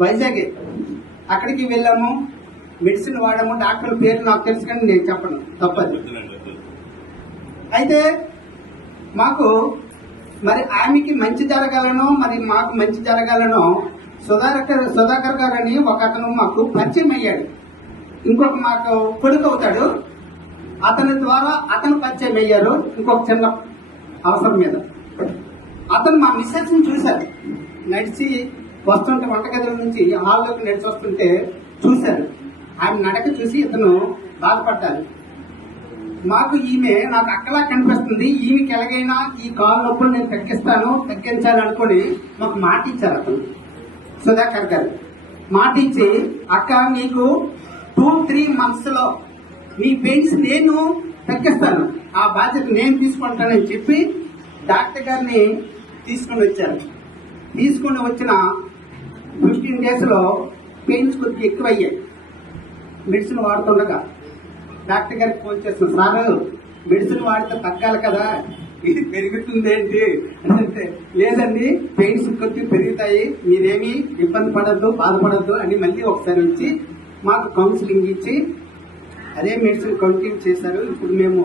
వైజాగ్ అక్కడికి వెళ్ళాము. మెడిసిన్ వాడాము డాక్టర్ పేరు నాకు తెలుసు కానీ నేను చెప్పను. తప్పదు. అయితే మాకు మరి ఆమెకి మంచి జరగాలనో మరి మాకు మంచి జరగాలనో సుధాకర్ సుధాకర్ గారు అని ఒక అతను మాకు పరిచయం అయ్యాడు. ఇంకొక మాకు కొడుకు అవుతాడు. అతని ద్వారా అతను పరిచయం అయ్యారు. ఇంకొక చిన్న అవసరం మీద. అతను మా మిస్సెస్ని చూశారు. నడిచి వస్తుంటే వంటగదిలో నుంచి హాల్లోకి నడిచి వస్తుంటే చూశారు. ఆమె నడక చూసి ఇతను బాధపడ్డారు మాకు ఈమె నాకు అక్కలా కనిపిస్తుంది. ఈమెకి ఎలాగైనా ఈ కాలు నొప్పులు నేను తగ్గిస్తాను తగ్గించాలి అనుకుని మాకు మాట ఇచ్చారు అతను. సుధాకర్ గారు మాట ఇచ్చి అక్క మీకు టూ త్రీ మంత్స్లో మీ పెయిన్స్ నేను తగ్గిస్తాను. ఆ బాధ్యత నేను తీసుకుంటానని చెప్పి డాక్టర్ గారిని తీసుకొని వచ్చారు. తీసుకొని వచ్చిన కేసులో పెయిన్స్ కొద్దిగా ఎక్కువయ్యాయి. మెడిసిన్ వాడుతుండగా. డాక్టర్ గారికి ఫోన్ చేస్తాను సార్ మెడిసిన్ వాడితే తగ్గాలి కదా ఇది పెరుగుతుంది ఏంటి అని అంటే లేదండి పెయిన్స్ కొద్దిగా పెరుగుతాయి మీరేమి ఇబ్బంది పడద్దు బాధపడద్దు అని మళ్ళీ ఒకసారి వచ్చి మాకు కౌన్సిలింగ్ ఇచ్చి అదే మెడిసిన్ కంటిన్యూ చేశారు ఇప్పుడు మేము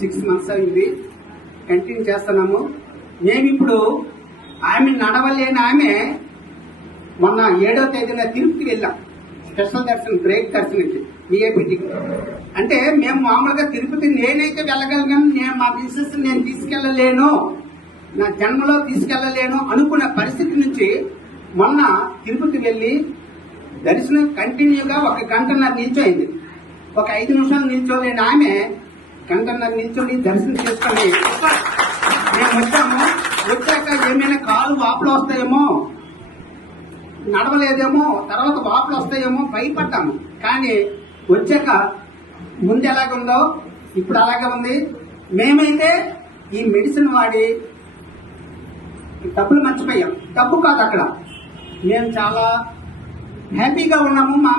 సిక్స్ మంత్స్ అయింది కంటిన్యూ చేస్తున్నాము. మేము ఇప్పుడు ఆమె నడవలేని ఆమె మొన్న ఏడో తేదీన తిరుపతి వెళ్ళాం. స్పెషల్ దర్శనం గ్రేట్ దర్శనంకి విఐపి అంటే మేము మామూలుగా తిరుపతి నేనైతే వెళ్ళగలిగాను నేను మా బిజినెస్ నేను తీసుకెళ్ళలేను నా జన్మలో తీసుకెళ్ళలేను అనుకున్న పరిస్థితి నుంచి మొన్న తిరుపతి వెళ్ళి దర్శనం కంటిన్యూగా ఒక గంటన్నర నిల్చోయింది. ఒక ఐదు నిమిషాలు నిల్చోలేని ఆమె గంటన్నర నిల్చొని దర్శనం చేసుకొని మేము వచ్చాము. వచ్చాక ఏమైనా కాలు వాపులు వస్తాయేమో. నడవలేదేమో తర్వాత వాపులు వస్తాయేమో భయపడ్డాము. కానీ వచ్చాక ముందు ఎలాగుందో ఇప్పుడు అలాగే ఉంది. మేమైతే ఈ మెడిసిన్ వాడి డబ్బులు మర్చిపోయాం. డబ్బు కాదు అక్కడ. మేము చాలా హ్యాపీగా ఉన్నాము మా